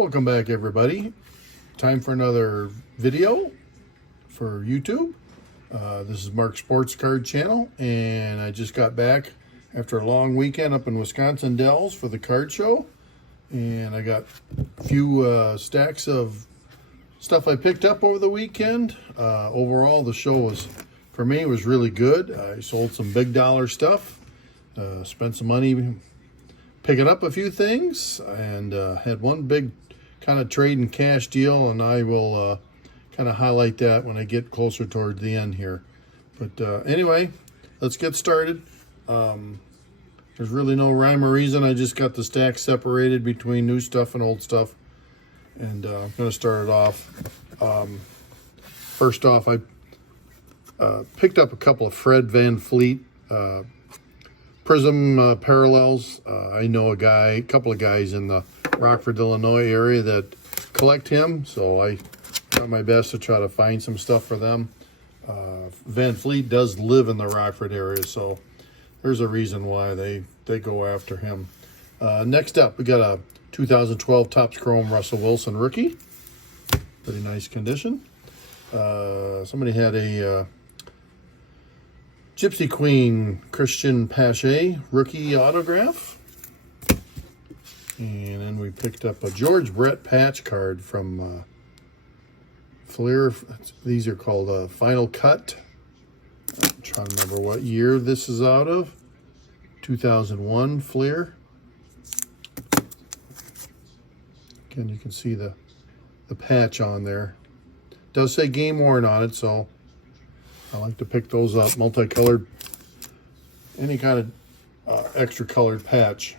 Welcome back, everybody. Time for another video for YouTube. This is Mark's Sports Card Channel, and I just got back after a long weekend up in Wisconsin Dells for the card show, and I got a few stacks of stuff I picked up over the weekend. Overall, the show was, for me, was really good. I sold some big dollar stuff, spent some money picking up a few things, and had one big kind of trade and cash deal, and I will kind of highlight that when I get closer toward the end here. But anyway, let's get started. There's really no rhyme or reason. I just got the stack separated between new stuff and old stuff, and I'm going to start it off. First off, I picked up a couple of Fred Van Fleet Prism parallels. I know a couple of guys in the Rockford, Illinois area that collect him, so I try my best to try to find some stuff for them. Van Fleet does live in the Rockford area, so there's a reason why they go after him. Next up, we got a 2012 Tops Chrome Russell Wilson rookie. Pretty nice condition. Somebody had a Gypsy Queen Christian Pache rookie autograph. And then we picked up a George Brett patch card from Fleer. These are called Final Cut. I'm trying to remember what year this is out of. 2001 Fleer. Again, you can see the patch on there. It does say game worn on it, so I like to pick those up. Multicolored, any kind of extra colored patch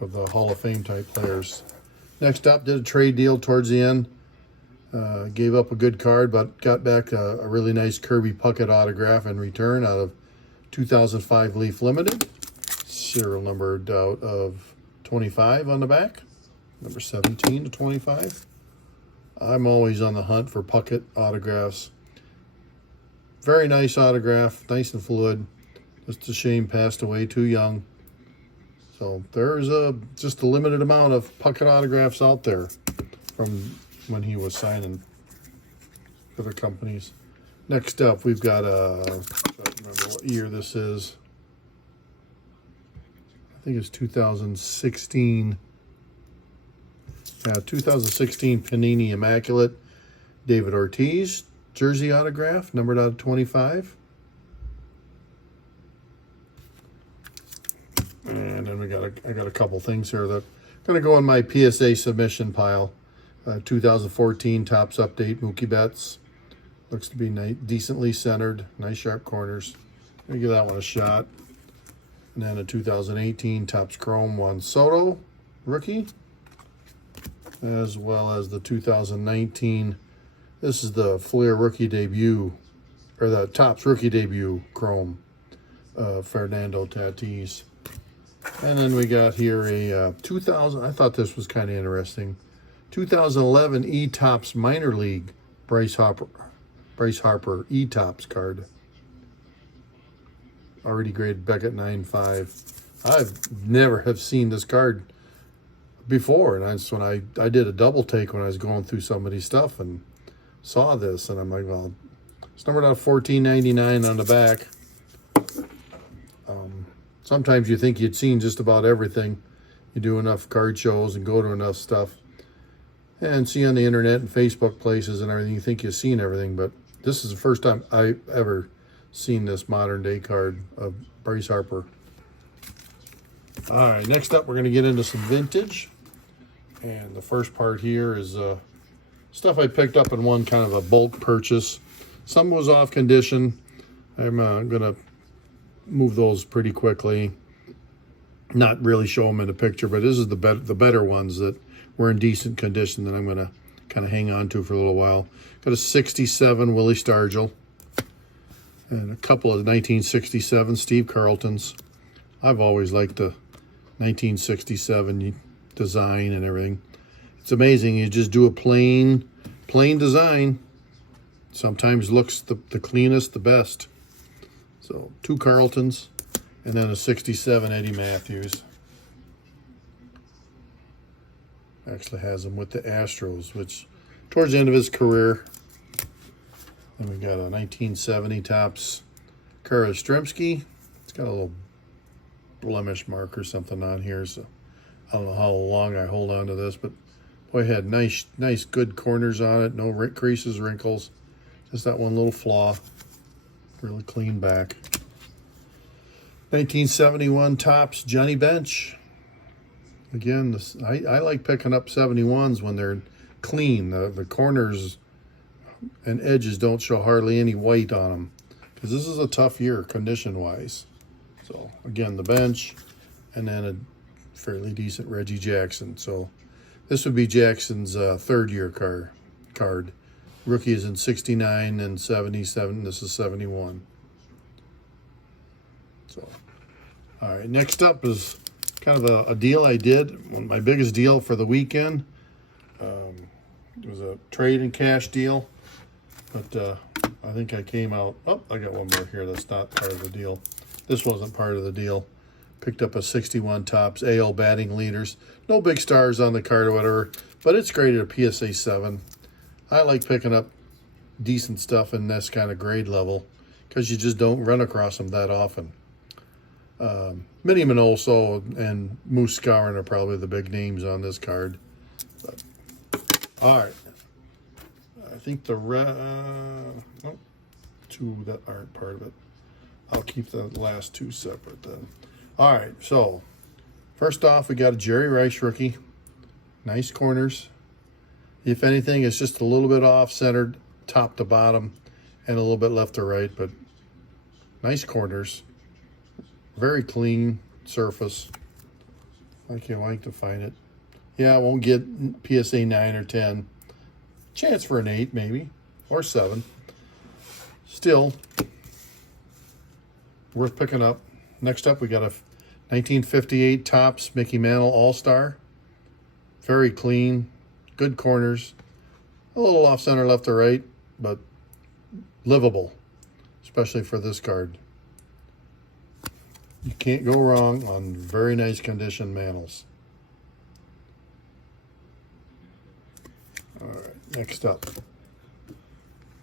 of the Hall of Fame type players. Next up, did a trade deal towards the end. Gave up a good card, but got back a really nice Kirby Puckett autograph in return out of 2005 Leaf Limited. Serial number out of 25 on the back. Number 17 to 25. I'm always on the hunt for Puckett autographs. Very nice autograph, nice and fluid. Just a shame passed away too young. So there's just a limited amount of Puckett autographs out there from when he was signing for the companies. Next up, we've got I don't remember what year this is. I think it's 2016. Yeah, 2016 Panini Immaculate David Ortiz jersey autograph, numbered out of 25. And then I got a couple things here that are going to go in my PSA submission pile. 2014 Topps Update Mookie Betts. Looks to be decently centered, nice sharp corners. Let me give that one a shot. And then a 2018 Topps Chrome Juan Soto rookie, as well as the 2019. This is the Fleer rookie debut, or the Topps rookie debut Chrome, Fernando Tatis. And then we got here a 2000, I thought this was kind of interesting, 2011 E-Topps Minor League Bryce Harper E-Topps card. Already graded Beckett 9.5. I've never have seen this card before, and that's when I did a double take when I was going through somebody's stuff and saw this, and I'm like, well, it's numbered out $14.99 on the back. Sometimes you think you'd seen just about everything. You do enough card shows and go to enough stuff and see on the internet and Facebook places and everything, you think you've seen everything, but this is the first time I ever seen this modern day card of Bryce Harper. All right, next up we're going to get into some vintage, and the first part here is stuff I picked up in one kind of a bulk purchase. Some was off condition. I'm going to move those pretty quickly. Not really show them in the picture, but this is the better ones that were in decent condition that I'm going to kind of hang on to for a little while. Got a 67 Willie Stargell and a couple of 1967 Steve Carltons. I've always liked the 1967 design and everything. It's amazing. You just do a plain design. Sometimes looks the cleanest, the best. So 2 Carltons, and then a 67 Eddie Matthews. Actually has him with the Astros, which towards the end of his career. Then we got a 1970 Tops Karl Strimski. It's got a little blemish mark or something on here, so I don't know how long I hold on to this, but boy, it had nice good corners on it. No creases, wrinkles. Just that one little flaw. Really clean back. 1971 Tops Johnny Bench. Again, this, I like picking up 71s when they're clean. The corners and edges don't show hardly any white on them, because this is a tough year condition-wise. So, again, the bench, and then a fairly decent Reggie Jackson. So, this would be Jackson's third-year card. Rookie is in 69 and 77. This is 71. So, all right, next up is kind of a deal I did. My biggest deal for the weekend. It was a trade and cash deal, but I think I came out. Oh, I got one more here that's not part of the deal. This wasn't part of the deal. Picked up a 61 Tops AL batting leaders. No big stars on the card or whatever, but it's graded a PSA 7. I like picking up decent stuff in this kind of grade level because you just don't run across them that often. Minnie Minoso and Moose Scourin are probably the big names on this card. But, all right. I think the two that aren't part of it. I'll keep the last two separate then. All right, so first off, we got a Jerry Rice rookie. Nice corners. If anything, it's just a little bit off-centered, top to bottom, and a little bit left to right, but nice corners. Very clean surface. I can't wait to find it. Yeah, I won't get PSA 9 or 10. Chance for an 8 maybe, or 7. Still worth picking up. Next up, we got a 1958 Tops Mickey Mantle All-Star. Very clean, good corners. A little off-center left to right, but livable, especially for this card. You can't go wrong on very nice condition mantles. All right, next up,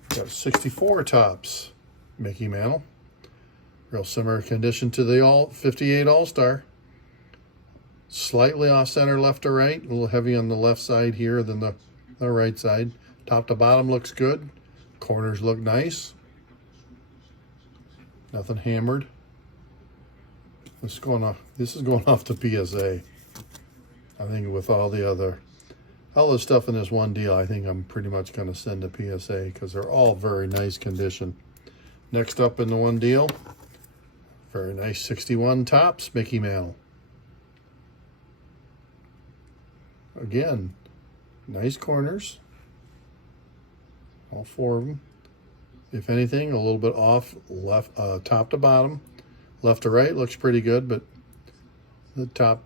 got a 64 Tops Mickey Mantle. Real similar condition to the 58 All-Star. Slightly off-center left to right, a little heavy on the left side here than the right side. Top to bottom looks good. Corners look nice. Nothing hammered. This is going off to PSA. I think with all the stuff in this one deal, I think I'm pretty much going to send to PSA because they're all very nice condition. Next up in the one deal, very nice 61 Tops Mickey Mantle. Again, nice corners. All four of them. If anything, a little bit off left, top to bottom. Left to right looks pretty good, but the top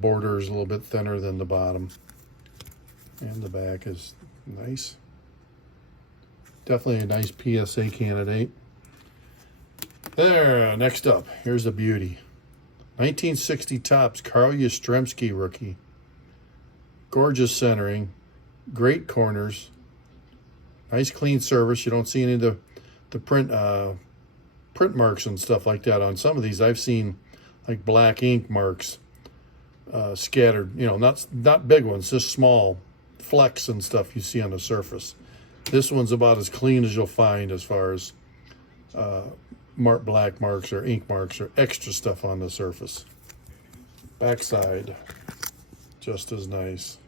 border is a little bit thinner than the bottom. And the back is nice. Definitely a nice PSA candidate. There, next up, here's a beauty. 1960 Tops Karl Yastremski rookie. Gorgeous centering, great corners, nice clean surface. You don't see any of the print marks and stuff like that on some of these. I've seen like black ink marks scattered, you know, not big ones, just small flecks and stuff you see on the surface. This one's about as clean as you'll find as far as black marks or ink marks or extra stuff on the surface. Backside, just as nice.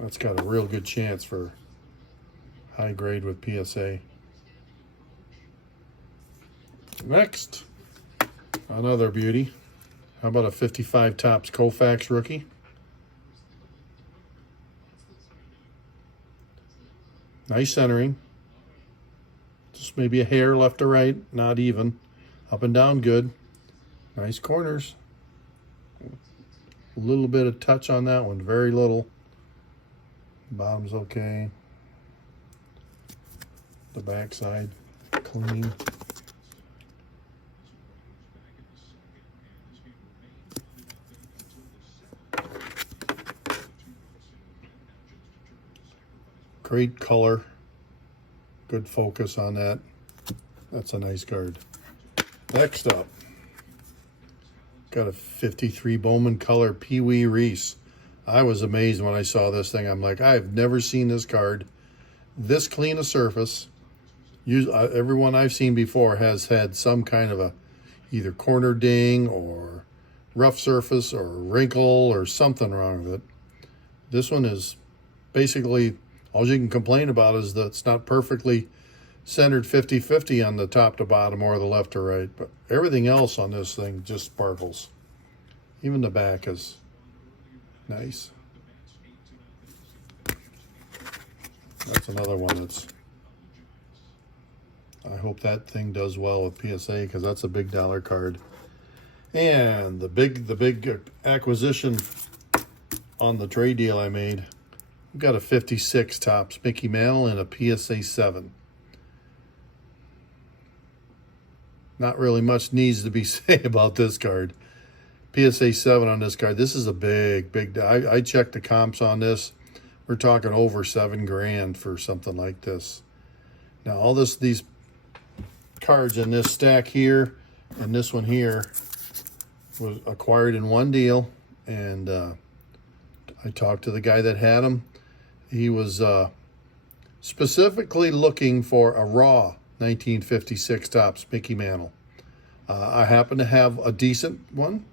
That's got a real good chance for high grade with PSA. Next, another beauty. How about a 55 Tops Koufax rookie? Nice centering. Just maybe a hair left to right, not even. Up and down good. Nice corners. A little bit of touch on that one, very little. Bottom's okay. The backside, clean. Great color. Good focus on that. That's a nice card. Next up, got a 53 Bowman color Wee Reese. I was amazed when I saw this thing. I'm like, I've never seen this card this clean a surface. Everyone I've seen before has had some kind of a either corner ding or rough surface or wrinkle or something wrong with it. This one is basically, all you can complain about is that it's not perfectly centered 50-50 on the top to bottom or the left to right, but everything else on this thing just sparkles. Even the back is nice. That's another one that's, I hope that thing does well with PSA, because that's a big dollar card. And the big acquisition on the trade deal I made, we've got a 56 Tops Mickey Mantle and a PSA 7. Not really much needs to be said about this card. PSA 7 on this card. This is a big. I checked the comps on this. We're talking over $7 grand for something like this. Now all these cards in this stack here and this one here was acquired in one deal, and I talked to the guy that had them. He was specifically looking for a raw 1956 Tops Mickey Mantle. I happen to have a decent one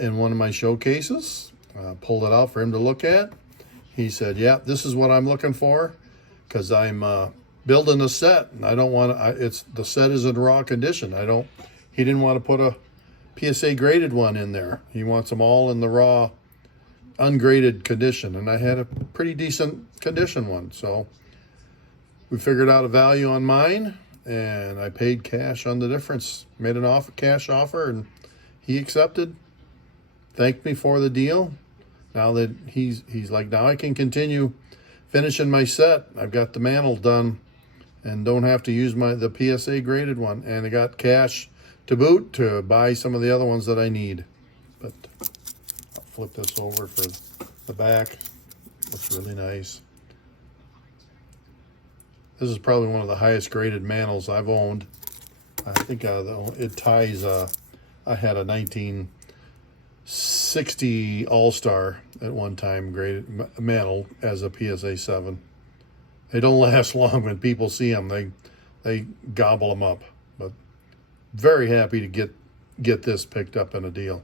in one of my showcases. Pulled it out for him to look at. He said, yeah, this is what I'm looking for, because I'm building a set, and I don't want to, the set is in raw condition. He didn't want to put a PSA graded one in there. He wants them all in the raw, ungraded condition, and I had a pretty decent condition one. So we figured out a value on mine, and I paid cash on the difference. Made an cash offer, and he accepted. Thanked me for the deal. Now that he's like, now I can continue finishing my set. I've got the mantle done and don't have to use the PSA graded one. And I got cash to boot to buy some of the other ones that I need. But I'll flip this over for the back. Looks really nice. This is probably one of the highest graded mantles I've owned. I think it ties, I had a 1960 All-Star at one time graded mantle as a PSA 7. They don't last long when people see them. They gobble them up. But very happy to get this picked up in a deal.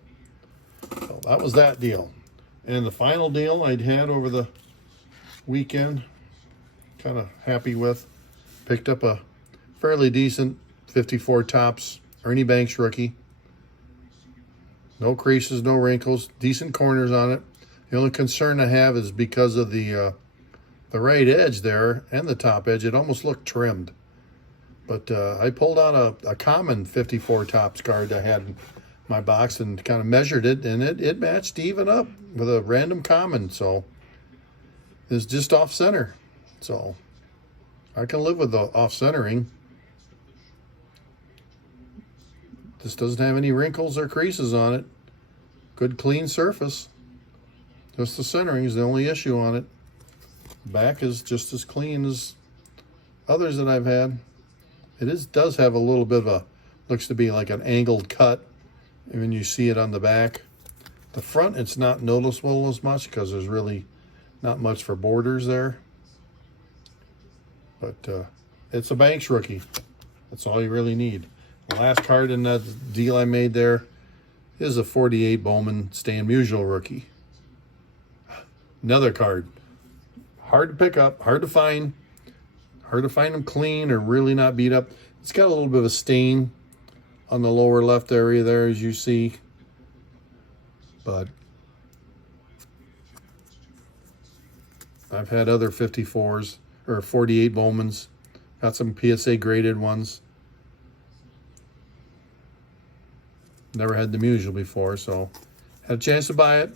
So that was that deal. And the final deal I'd had over the weekend, kind of happy with. Picked up a fairly decent 54 Tops Ernie Banks rookie. No creases, no wrinkles, decent corners on it. The only concern I have is because of the right edge there and the top edge, it almost looked trimmed. But I pulled out a common 54 Tops card I had in my box and kind of measured it, and it matched even up with a random common. So it's just off center. So I can live with the off centering. This doesn't have any wrinkles or creases on it. Good clean surface. Just the centering is the only issue on it. Back is just as clean as others that I've had. It does have a little bit of looks to be like an angled cut when you see it on the back. The front, it's not noticeable as much because there's really not much for borders there. But it's a Banks rookie. That's all you really need. The last card in that deal I made there is a 48 Bowman Stan Musial rookie. Another card. Hard to pick up, hard to find them clean or really not beat up. It's got a little bit of a stain on the lower left area there, as you see. But I've had other 54s or 48 Bowmans. Got some PSA graded ones. Never had the Musial before, so had a chance to buy it.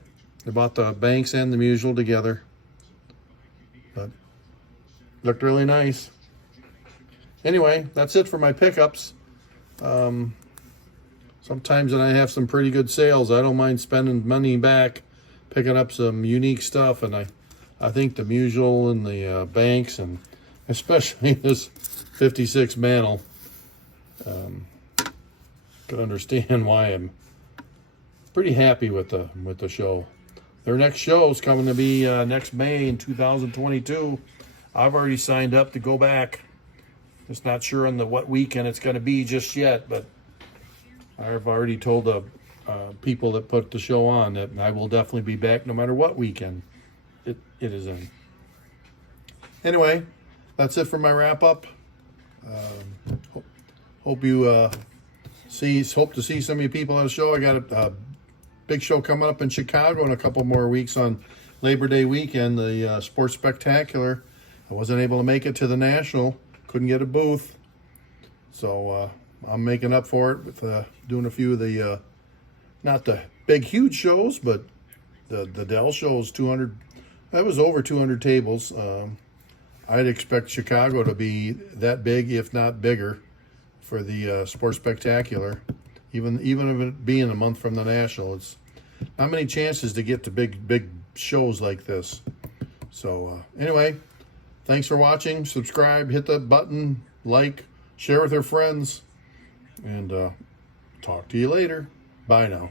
I bought the Banks and the Musial together. But looked really nice. Anyway, that's it for my pickups. Sometimes when I have some pretty good sales, I don't mind spending money back, picking up some unique stuff, and I I think the Musial and the Banks, and especially this 56 Mantle, could understand why I'm pretty happy with the show. Their next show is coming to be next May in 2022. I've already signed up to go back. Just not sure on what weekend it's going to be just yet, but I've already told the people that put the show on that I will definitely be back no matter what weekend it is in. Anyway, that's it for my wrap up. Hope you hope to see some of you people on the show. I got a big show coming up in Chicago in a couple more weeks on Labor Day weekend, the Sports Spectacular. I wasn't able to make it to the National, couldn't get a booth, so I'm making up for it with doing a few of the not the big huge shows, but the Dell show is 200. That was over 200 tables. I'd expect Chicago to be that big, if not bigger, for the Sports Spectacular. Even if it being a month from the National, it's not many chances to get to big shows like this. So anyway, thanks for watching. Subscribe, hit the button, like, share with your friends, and talk to you later. Bye now.